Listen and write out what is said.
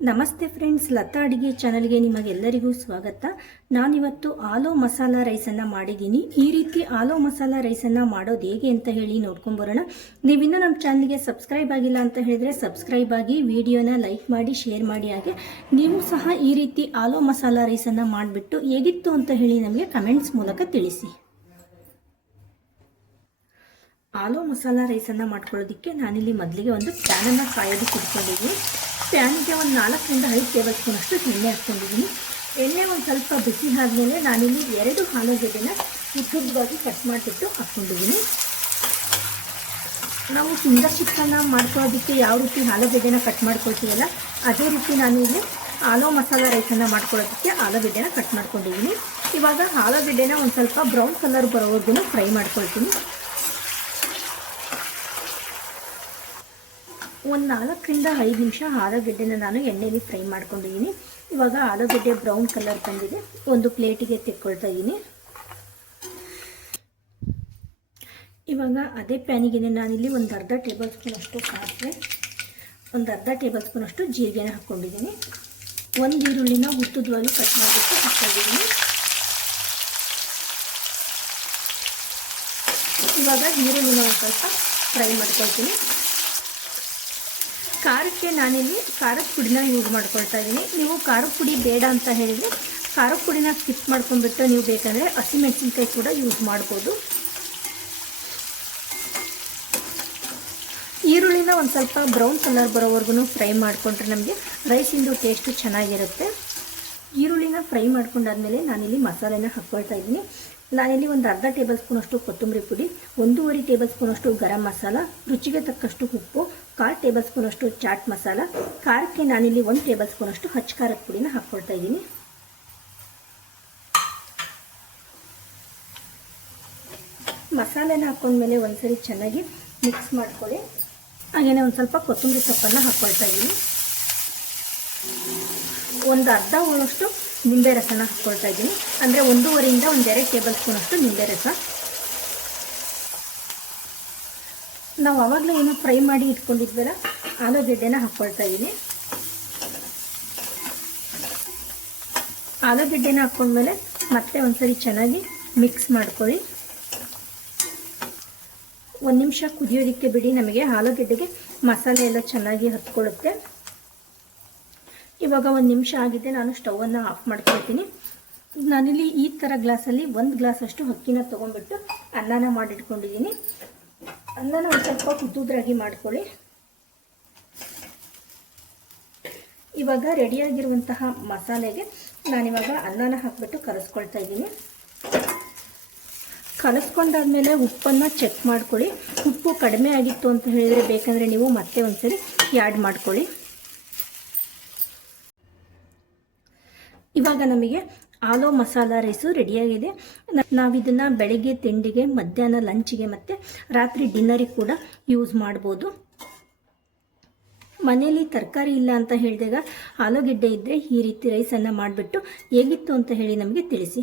ನಮಸ್ತೆ ಫ್ರೆಂಡ್ಸ್, ಲತಾ ಅಡುಗೆ ಚಾನಲ್ಗೆ ನಿಮಗೆಲ್ಲರಿಗೂ ಸ್ವಾಗತ. ನಾನಿವತ್ತು ಆಲೋ ಮಸಾಲ ರೈಸನ್ನು ಮಾಡಿದ್ದೀನಿ. ಈ ರೀತಿ ಆಲೋ ಮಸಾಲ ರೈಸನ್ನು ಮಾಡೋದು ಹೇಗೆ ಅಂತ ಹೇಳಿ ನೋಡ್ಕೊಂಬರೋಣ ನೀವಿನ್ನೂ ನಮ್ಮ ಚಾನಲ್ಗೆ ಸಬ್ಸ್ಕ್ರೈಬ್ ಆಗಿಲ್ಲ ಅಂತ ಹೇಳಿದ್ರೆ ಸಬ್ಸ್ಕ್ರೈಬ್ ಆಗಿ ವಿಡಿಯೋನ ಲೈಕ್ ಮಾಡಿ, ಶೇರ್ ಮಾಡಿ ಹಾಗೆ. ನೀವು ಸಹ ಈ ರೀತಿ ಆಲೋ ಮಸಾಲ ರೈಸನ್ನು ಮಾಡಿಬಿಟ್ಟು ಹೇಗಿತ್ತು ಅಂತ ಹೇಳಿ ನಮಗೆ ಕಮೆಂಟ್ಸ್ ಮೂಲಕ ತಿಳಿಸಿ. ಆಲೋ ಮಸಾಲ ರೈಸನ್ನು ಮಾಡ್ಕೊಳ್ಳೋದಕ್ಕೆ ನಾನಿಲ್ಲಿ ಮೊದಲಿಗೆ ಒಂದು ಪ್ಯಾನನ್ನು ಕಾಯೋದಕ್ಕೆ ಇಟ್ಕೊಂಡಿದ್ದೀನಿ ಪ್ಯಾನಿಗೆ ಒಂದು ನಾಲ್ಕರಿಂದ ಐದು ಟೇಬಲ್ ಸ್ಪೂನಷ್ಟು ಎಣ್ಣೆ ಹಾಕ್ಕೊಂಡಿದ್ದೀನಿ. ಎಣ್ಣೆ ಒಂದು ಸ್ವಲ್ಪ ಬಿಸಿ ಆದಮೇಲೆ ನಾನಿಲ್ಲಿ ಎರಡು ಆಲೂಗೆಡ್ಡೆನ ಉದ್ದುದ್ದವಾಗಿ ಕಟ್ ಮಾಡಿಬಿಟ್ಟು ಹಾಕ್ಕೊಂಡಿದ್ದೀನಿ. ನಾವು ಫಿಂಗರ್ ಚಿಕ್ಕನ್ನ ಮಾಡ್ಕೊಳ್ಳೋದಕ್ಕೆ ಯಾವ ರೀತಿ ಆಲೂಗೆಡ್ಡೆನ ಕಟ್ ಮಾಡ್ಕೊಳ್ತೀವಲ್ಲ, ಅದೇ ರೀತಿ ನಾನು ಇಲ್ಲಿ ಆಲೂ ಮಸಾಲ ರೈಸನ್ನು ಮಾಡ್ಕೊಳ್ಳೋದಕ್ಕೆ ಆಲೂಗೆಡ್ಡೆನ ಕಟ್ ಮಾಡ್ಕೊಂಡಿದ್ದೀನಿ. ಇವಾಗ ಆಲೂಗೆಡ್ಡೆನ ಒಂದು ಸ್ವಲ್ಪ ಬ್ರೌನ್ ಕಲರ್ ಬರೋವರೆಗೂ ಫ್ರೈ ಮಾಡ್ಕೊಳ್ತೀನಿ. ಒಂದು ನಾಲ್ಕರಿಂದ ಐದು ನಿಮಿಷ ಆಲೂಗಡ್ಡೆನ ನಾನು ಎಣ್ಣೆಯಲ್ಲಿ ಫ್ರೈ ಮಾಡ್ಕೊಂಡಿದ್ದೀನಿ ಇವಾಗ ಆಲೂಗಡ್ಡೆ ಬ್ರೌನ್ ಕಲರ್ ಬಂದಿದೆ. ಒಂದು ಪ್ಲೇಟಿಗೆ ತೆಕ್ಕೊಳ್ತಾ ಇದ್ದೀನಿ ಇವಾಗ ಅದೇ ಪ್ಯಾನಿಗೆ ನಾನಿಲ್ಲಿ ಒಂದು ಅರ್ಧ ಟೇಬಲ್ ಸ್ಪೂನಷ್ಟು ಸಾಸಿವೆ ಒಂದು ಅರ್ಧ ಟೇಬಲ್ ಸ್ಪೂನಷ್ಟು ಜೀರಿಗೆನ ಹಾಕ್ಕೊಂಡಿದ್ದೀನಿ ಒಂದು ಈರುಳ್ಳಿನ ಉದ್ದುದ್ವಾಗಿ ಕಟ್ ಮಾಡಿಬಿಟ್ಟು ಹಾಕ್ಕೊಂಡಿದ್ದೀನಿ ಇವಾಗ ಈರುಳ್ಳಿನ ಸ್ವಲ್ಪ ಫ್ರೈ ಮಾಡ್ಕೊಳ್ತೀನಿ. ಖಾರಕ್ಕೆ ನಾನಿಲ್ಲಿ ಖಾರದ ಪುಡಿನ ಯೂಸ್ ಮಾಡ್ಕೊಳ್ತಾ ಇದ್ದೀನಿ. ನೀವು ಖಾರದ ಪುಡಿ ಬೇಡ ಅಂತ ಹೇಳಿದರೆ ಖಾರದ ಪುಡಿನ ಸ್ಕಿಪ್ ಮಾಡ್ಕೊಂಡ್ಬಿಟ್ಟು ನೀವು ಬೇಕಂದರೆ ಹಸಿಮೆಣಸಿನ್ಕಾಯಿ ಕೂಡ ಯೂಸ್ ಮಾಡ್ಬೋದು. ಈರುಳ್ಳಿನ ಒಂದು ಸ್ವಲ್ಪ ಬ್ರೌನ್ ಕಲರ್ ಬರೋವರೆಗೂ ಫ್ರೈ ಮಾಡಿಕೊಂಡ್ರೆ ನಮಗೆ ರೈಸಿಂದು ಟೇಸ್ಟು ಚೆನ್ನಾಗಿರುತ್ತೆ. ಈರುಳ್ಳಿನ ಫ್ರೈ ಮಾಡ್ಕೊಂಡಾದ್ಮೇಲೆ ನಾನಿಲ್ಲಿ ಮಸಾಲೆನ ಹಾಕ್ಕೊಳ್ತಾ ಇದ್ದೀನಿ. ನಾನಿಲ್ಲಿ ಒಂದು ಅರ್ಧ ಟೇಬಲ್ ಸ್ಪೂನಷ್ಟು ಕೊತ್ತಂಬರಿ ಪುಡಿ, ಒಂದೂವರೆ ಟೇಬಲ್ ಸ್ಪೂನಷ್ಟು ಗರಂ ಮಸಾಲ, ರುಚಿಗೆ ತಕ್ಕಷ್ಟು ಉಪ್ಪು ಕಾಲು ಟೇಬಲ್ ಸ್ಪೂನಷ್ಟು ಚಾಟ್ ಮಸಾಲ ಖಾರಕ್ಕೆ ನಾನಿಲ್ಲಿ ಒಂದು ಟೇಬಲ್ ಸ್ಪೂನಷ್ಟು ಹಚ್ಚ ಖಾರದ ಪುಡಿನ ಹಾಕ್ಕೊಳ್ತಾ ಇದ್ದೀನಿ. ಮಸಾಲೆನ ಹಾಕ್ಕೊಂಡ್ಮೇಲೆ ಒಂದ್ಸರಿ ಚೆನ್ನಾಗಿ ಮಿಕ್ಸ್ ಮಾಡ್ಕೊಳ್ಳಿ. ಹಾಗೇನೆ ಒಂದು ಸ್ವಲ್ಪ ಕೊತ್ತಂಬರಿ ಸೊಪ್ಪನ್ನು ಹಾಕ್ಕೊಳ್ತಾ ಇದ್ದೀನಿ. ಒಂದು ಅರ್ಧ ಉಳ್ಳಷ್ಟು ನಿಂಬೆ ರಸನ ಹಾಕ್ಕೊಳ್ತಾ ಇದ್ದೀನಿ. ಅಂದರೆ ಒಂದೂವರೆಯಿಂದ ಒಂದೆರಡು ಟೇಬಲ್ ಸ್ಪೂನಷ್ಟು ನಿಂಬೆ ರಸ. ನಾವು ಆವಾಗಲೇ ಏನು ಫ್ರೈ ಮಾಡಿ ಇಟ್ಕೊಂಡಿದ್ವಲ್ಲ ಆಲೂಗೆಡ್ಡೆನ ಹಾಕ್ಕೊಳ್ತಾ ಇದ್ದೀನಿ ಆಲೂಗೆಡ್ಡೆನ ಹಾಕ್ಕೊಂಡ್ಮೇಲೆ ಮತ್ತೆ ಒಂದ್ಸರಿ ಚೆನ್ನಾಗಿ ಮಿಕ್ಸ್ ಮಾಡ್ಕೊಳ್ಳಿ. ಒಂದು ನಿಮಿಷ ಕುದಿಯೋದಕ್ಕೆ ಬಿಡಿ, ನಮಗೆ ಆಲೂಗೆಡ್ಡೆಗೆ ಮಸಾಲೆ ಎಲ್ಲ ಚೆನ್ನಾಗಿ ಹತ್ಕೊಳ್ಳುತ್ತೆ. ಇವಾಗ ಒಂದು ನಿಮಿಷ ಆಗಿದೆ, ನಾನು ಸ್ಟವನ್ನು ಆಫ್ ಮಾಡ್ಕೊಳ್ತೀನಿ. ನಾನಿಲ್ಲಿ ಈ ಥರ ಗ್ಲಾಸಲ್ಲಿ ಒಂದು ಗ್ಲಾಸಷ್ಟು ಅಕ್ಕಿನ ತೊಗೊಂಡ್ಬಿಟ್ಟು ಅನ್ನನ ಮಾಡಿಟ್ಕೊಂಡಿದ್ದೀನಿ. ಅನ್ನನ ಒಂದು ಸ್ವಲ್ಪ ಕುದ್ದುದ್ರಾಗಿ ಮಾಡ್ಕೊಳ್ಳಿ. ಇವಾಗ ರೆಡಿಯಾಗಿರುವಂತಹ ಮಸಾಲೆಗೆ ನಾನಿವಾಗ ಅನ್ನನ ಹಾಕ್ಬಿಟ್ಟು ಕಲಸ್ಕೊಳ್ತಾ ಇದ್ದೀನಿ. ಕಲಿಸ್ಕೊಂಡಾದ್ಮೇಲೆ ಉಪ್ಪನ್ನು ಚೆಕ್ ಮಾಡ್ಕೊಳ್ಳಿ. ಉಪ್ಪು ಕಡಿಮೆ ಆಗಿತ್ತು ಅಂತ ಹೇಳಿದರೆ ಬೇಕಂದರೆ ನೀವು ಮತ್ತೆ ಒಂದ್ಸರಿ ಆ್ಯಡ್ ಮಾಡ್ಕೊಳ್ಳಿ. ಇವಾಗ ನಮಗೆ ಆಲೂ ಮಸಾಲ ರೈಸು ರೆಡಿಯಾಗಿದೆ. ನಾವಿದನ್ನು ಬೆಳಗ್ಗೆ, ತಿಂಡಿಗೆ, ಮಧ್ಯಾಹ್ನ ಲಂಚಿಗೆ ಮತ್ತು ರಾತ್ರಿ ಡಿನ್ನರಿಗೆ ಕೂಡ ಯೂಸ್ ಮಾಡ್ಬೋದು. ಮನೆಯಲ್ಲಿ ತರಕಾರಿ ಇಲ್ಲ ಅಂತ ಹೇಳಿದಾಗ ಆಲೂಗೆಡ್ಡೆ ಇದ್ದರೆ ಈ ರೀತಿ ರೈಸನ್ನು ಮಾಡಿಬಿಟ್ಟು ಹೇಗಿತ್ತು ಅಂತ ಹೇಳಿ ನಮಗೆ ತಿಳಿಸಿ.